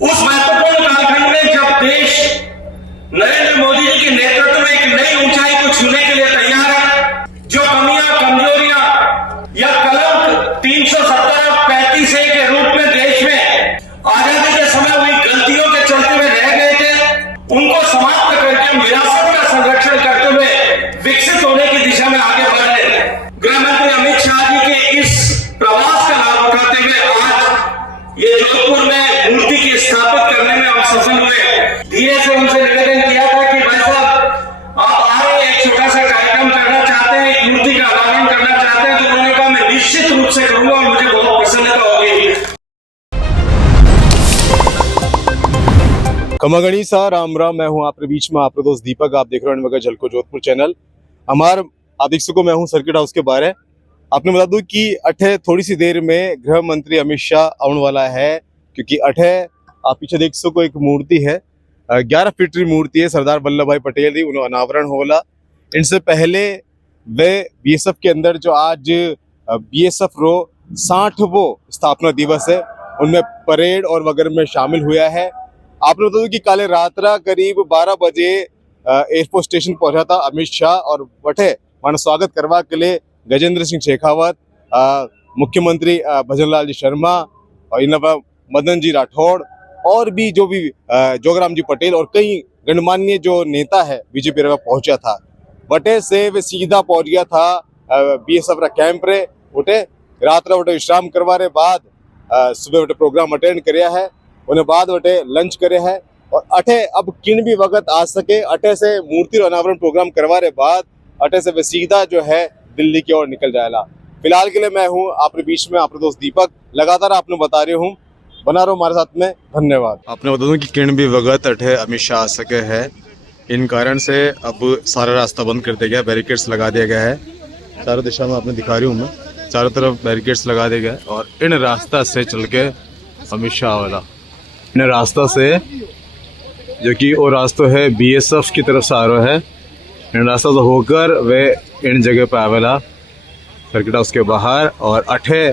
उस महत्वपूर्ण कालखंड में जब देश नरेंद्र मोदी जी के नेतृत्व में एक नई ऊंचाई को छूने के लिए तैयार है, जो कमियां कमजोरियां या कलंक 370 35 के रूप में देश में आजादी के समय हुई गलतियों के चलते हुए रह गए थे, उनको समाप्त करके विरासत का संरक्षण करते हुए विकसित होने की दिशा में आगे बढ़ रहे हैं। गृह मंत्री अमित शाह जी के इस प्रवास का लाभ उठाते हुए आज ये जोधपुर में मूर्ति की स्थापित करने में हम सफल हुए। धीरे से उनसे निवेदन किया था कि भाई साहब आप आ रहे हैं, एक छोटा सा कार्यक्रम करना चाहते हैं, एक मूर्ति का अनावरण करना चाहते हैं, तो उन्होंने कहा मैं निश्चित रूप से करूंगा और मुझे बहुत प्रसन्नता होगी। खमागणी सा राम राम, मैं हूं आपके बीच में आपका दोस्त दीपक। आप देख रहे हैं मगर झलको जोधपुर चैनल। हमार आप देख सको मैं हूं सर्किट हाउस के बाहर है। आपने बता दूं कि अठे थोड़ी सी देर में गृह मंत्री अमित शाह आने वाला है, क्योंकि अठे आप पीछे देख सको एक मूर्ति है, 11 फीट की मूर्ति है, सरदार वल्लभ भाई पटेल की, उन्होंने अनावरण होला। इनसे पहले वे बीएसएफ के अंदर जो आज बीएसएफ रो 60वां स्थापना दिवस है, उनमें परेड और वगैरह में शामिल हुआ है। आपने बता दो कि कल रात्रा करीब 12 बजे एयरपोर्ट स्टेशन पहुंचा था अमित शाह, और वठे मानो स्वागत करवा के लिए गजेंद्र सिंह शेखावत, मुख्यमंत्री भजनलाल जी शर्मा और इनवा मदन जी राठौड़ और भी जो भी जोगराम जी पटेल और कई गणमान्य जो नेता है बीजेपी रे पहुंचा था। वटे से वे सीधा पहुंच गया था बीएसएफ रा कैंप रे। उठे रात वटे विश्राम करवाने बाद सुबह वटे प्रोग्राम अटेंड करया है, उन्हें बाद वटे लंच करे है, और अठे अब किन भी वक्त आ सके अठे से मूर्ति अनावरण प्रोग्राम करवाने बाद अठे से वे सीधा जो है दिल्ली की ओर निकल जाएगा। फिलहाल के लिए मैं हूं आपके बीच में आपका दोस्त दीपक, लगातार आपने बता रही हूँ, बना रहो हमारे साथ में। धन्यवाद। आपने बता दूं कि किन भी वक्त अठे अमित शाह आ सके है, इन कारण से अब सारा रास्ता बंद कर दिया गया, बैरिकेड्स लगा दिया गया है चारों दिशा में। आपने दिखा रही हूँ मैं, चारों तरफ बैरिकेड्स लगा दिया गया है, और इन रास्ता से चल के अमित शाह वाला इन रास्ता से जो कि वो रास्ता है बीएसएफ की तरफ से आ रहा है, इन रास्ता से होकर वे इन जगह पे आवेला सर्किट हाउस के बाहर। और अठे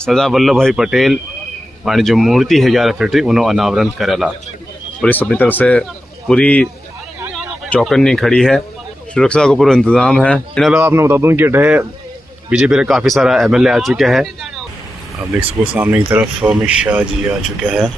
सरदार वल्लभ भाई पटेल मानी जो मूर्ति है 11 फीट की, उन्होंने अनावरण करेला। पुलिस अपनी तरफ से पूरी चौकन्नी खड़ी है, सुरक्षा का पूरा इंतजाम है। इन अलावा आपने बता दूं कि अठे बीजेपी के काफ़ी सारा एमएलए आ चुके हैं। आप देख सको सामने की तरफ अमित शाह जी आ चुके हैं।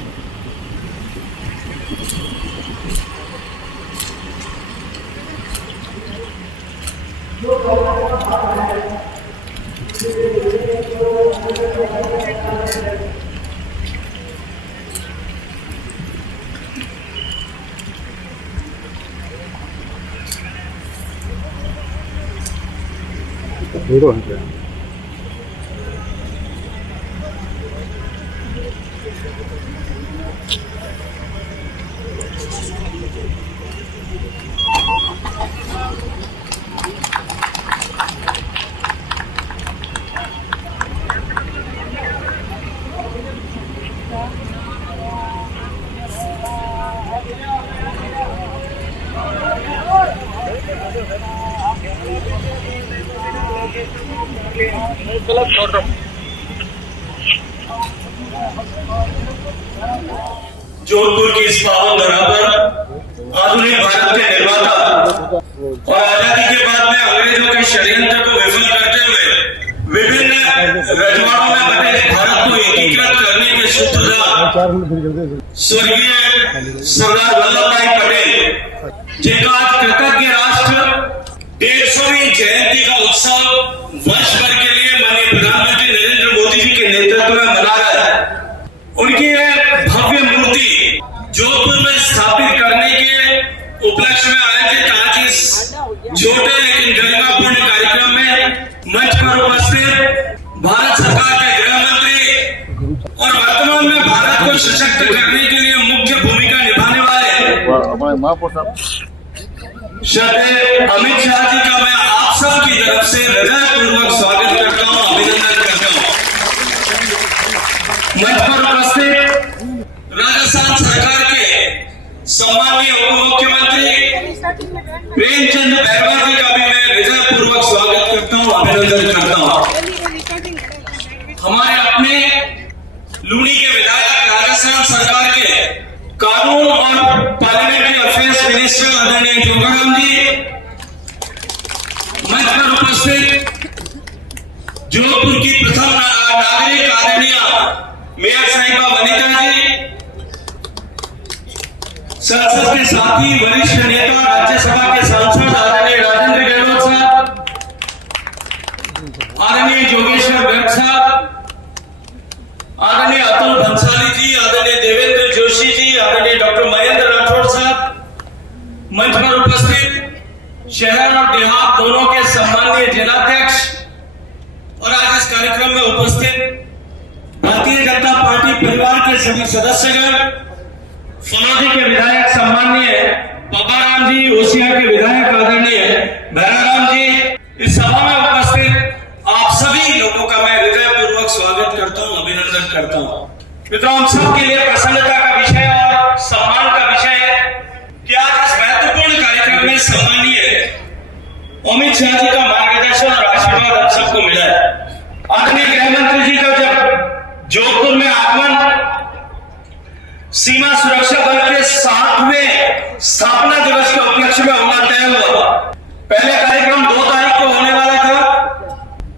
जोधपुर की इस पावन धरा पर आधुनिक भारत के निर्माता और आजादी के बाद में अंग्रेजों के षड्यंत्र को विफल करते हुए विभिन्न रजवाड़ों में बटे भारत को एकीकृत करने के सूत्रधार स्वर्गीय सरदार वल्लभ भाई पटेल, जिनका आज कृतज्ञ राष्ट्र 150वीं जयंती का उत्सव वर्ष भर के लिए माननीय प्रधानमंत्री नरेंद्र मोदी जी के नेतृत्व में मना रहा है। उनकी भव्य मूर्ति जोधपुर में स्थापित करने के उपलक्ष्य में आयोजित आज इस छोटे लेकिन गरिमापूर्ण कार्यक्रम में मंच पर उपस्थित भारत सरकार के गृह मंत्री और वर्तमान में भारत को सशक्त करने के लिए मुख्य भूमिका निभाने वाले श्रद्धेय अमित शाह जी का मैं आप सब की तरफ से हृदयपूर्वक स्वागत करता हूँ, अभिनंदन करता हूँ। मंच पर उपस्थित राजस्थान सरकार के सम्माननीय उप मुख्यमंत्री प्रेमचंद बैरवा जी का भी मैं हृदयपूर्वक स्वागत करता हूँ, अभिनंदन करता हूँ। हमारे अपने लूनी के विधायक राजस्थान राजस्थान सरकार के कानून और पार्लियामेंट्री अफेयर्स मिनिस्टर आदरणीय जोगाराम जी, मंच पर उपस्थित जोधपुर की प्रथम नागरिक आदरणीय मेयर साहिबा वनिता जी, संसद के साथी वरिष्ठ नेता राज्यसभा के सांसद आदरणीय राजेंद्र गहलोत साहब, आदरणीय जोगेश्वर गर्ग साहब, आदरणीय अतुल भंसाली जी, आदरणीय देवेंद्र जोशी जी, आदरणीय डॉक्टर महेंद्र राठौड़ साहब, मंच पर उपस्थित शहर और देहात दोनों के सम्माननीय जिलाध्यक्ष और आज इस कार्यक्रम में उपस्थित भारतीय जनता पार्टी परिवार के सभी सदस्यगण, फनौदी के विधायक सम्माननीय पब्बाराम जी, ओसिया के विधायक आदरणीय भैराराम जी, इस सभा में उपस्थित आप सभी लोगों का मैं हृदयपूर्वक स्वागत करता हूं, अभिनंदन करता हूं। मित्रों, हम सबके लिए प्रसन्नता का विषय और सम्मान का विषय है कि आज इस महत्वपूर्ण कार्यक्रम में सम्मानीय अमित शाह जी का मार्गदर्शन और आशीर्वाद आप सबको मिला है। आदरणीय गृह मंत्री जी का जब जोधपुर में आगमन सीमा सुरक्षा बल के 60वें स्थापना दिवस के उपलक्ष्य में होना तय हुआ। पहले कार्यक्रम 2 तारीख को होने वाला था,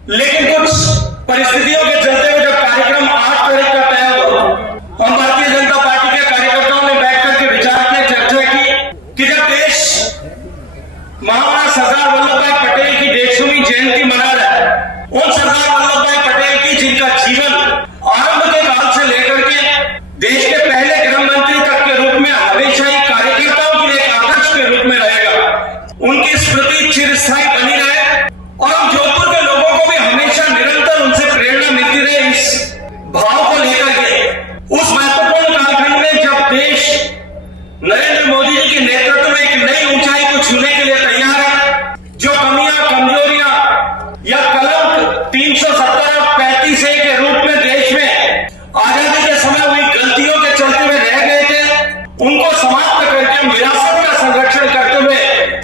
लेकिन कुछ परिस्थितियों के चलते हुए जब कार्यक्रम 8 तारीख का तय हुआ, हम भारतीय जनता पार्टी के कार्यकर्ताओं ने बैठकर के विचार की, चर्चा की कि जब देश महामना सरदार वल्लभ भाई पटेल की 150वीं जयंती मना रहा है, उन सरदार वल्लभ भाई पटेल की जिनका जीवन आरंभ के काल से लेकर के देश के पहले गृह मंत्री तक के रूप में हमेशा ही कार्यकर्ताओं के लिए एक आदर्श के रूप में रहेगा, उनकी स्मृति चिरस्थायी बनी रहे और हम जोधपुर के लोगों को भी हमेशा निरंतर उनसे प्रेरणा मिलती रहे, इस भाव को लेकर के उस महत्वपूर्ण कालखंड में जब देश नरेंद्र मोदी जी के नेतृत्व में एक नई ऊंचाई को छूने के लिए तैयार है, जो कमियां, कमजोरियां या कलंक 370 और 35A के रूप में देश में आजादी के समय हुई गलतियों के चलते हुए रह गए थे, उनको समाप्त करके विरासत का संरक्षण करते हुए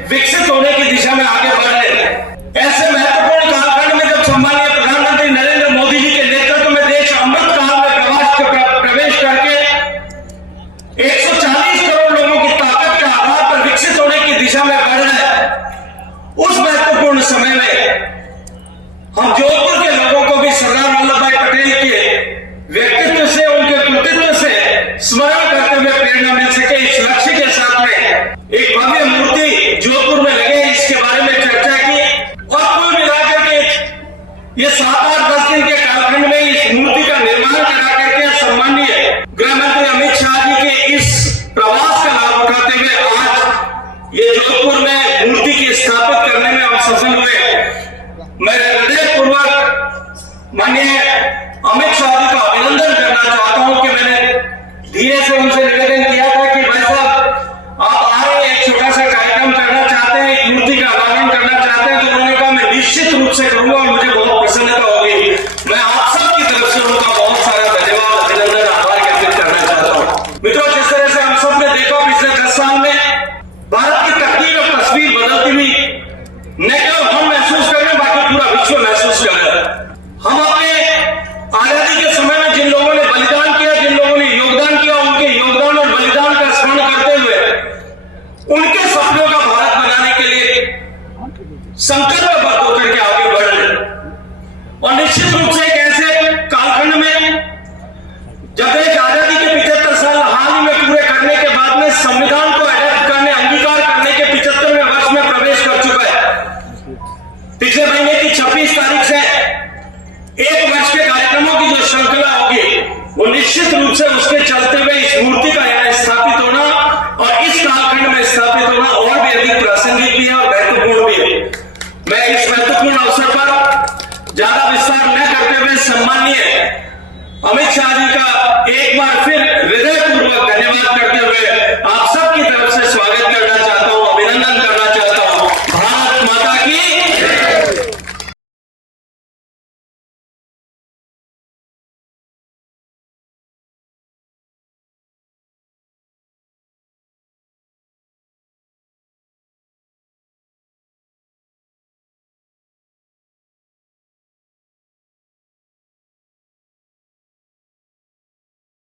विकसित होने की दिशा में आगे बढ़ रहे हैं। ऐसे महत्वपूर्ण कालखंड में जब सम्मानीय प्रधानमंत्री नरेंद्र मोदी जी के नेतृत्व में देश अमृत काल में प्रवेश करके 140 करोड़ लोगों की ताकत के आधार पर विकसित होने की दिशा में बढ़ रहे हैं, उस महत्वपूर्ण समय में हम जोधपुर के लोगों को भी सरदार वल्लभ भाई पटेल के व्यक्तित्व से, उनके कृतित्व से स्मरण करते हुए प्रेरणा मिल सके, इस लक्ष्य के साथ में एक भव्य मूर्ति जोधपुर में लगे, इसके बारे में चर्चा की और कुल मिलाकर के ये 7-8-10 दिन के कालखंड में इस मूर्ति का निर्माण करा करके सम्मानीय गृह मंत्री अमित शाह जी के इस प्रवास का लाभ उठाते हुए आज ये जोधपुर में मूर्ति की स्थापित करने में हम सफल हुए। मैं हृदयपूर्वक माननीय अमित शाह जी का अभिनंदन करना चाहता हूं कि मैंने धीरे से उनसे निवेदन किया था कि भाई साहब आप आ रहे हैं, एक छोटा सा कार्यक्रम करना चाहते हैं, एक मूर्ति का अनावरण करना चाहते हैं, तो उन्होंने कहा मैं निश्चित रूप से करूंगा और मुझे बहुत प्रसन्नता होगी। मैं आप सबकी तरफ से उनका बहुत सारा धन्यवाद, अभिनंदन, आभार ज्ञापित करना चाहता हूँ। मित्रों, जिस तरह से हम सब ने देखा पिछले 10 साल में भारत की तकदीर और तस्वीर बदलती हुई न केवल हम महसूस कर रहे हैं, बाकी पूरा विश्व महसूस कर रहा है। हम अपने आजादी के समय में जिन लोगों ने बलिदान किया, जिन लोगों ने योगदान किया, उनके योगदान और बलिदान का स्मरण करते हुए उनके सपनों का भारत बनाने के लिए संकल्पबद्ध होकर के आगे बढ़ रहे हैं। और निश्चित रूप से एक ऐसे कालखंड में जब देश आजादी के 75 साल हाल ही में पूरे करने के बाद में संविधान को एडॉप्ट करने, अंगीकार करने के 75वें वर्ष में प्रवेश कर चुका है। पिछले महीने की 26 तारीख से 1 वर्ष के कार्यक्रमों की जो श्रृंखला होगी, वो निश्चित रूप से उसके चलते हुए इस मूर्ति का यहाँ स्थापित होना और इस कालखंड में स्थापित होना और भी अधिक प्रासंगिक भी है और महत्वपूर्ण भी है। मैं इस महत्वपूर्ण अवसर पर ज्यादा विस्तार न करते हुए सम्मानीय अमित शाह जी का एक बार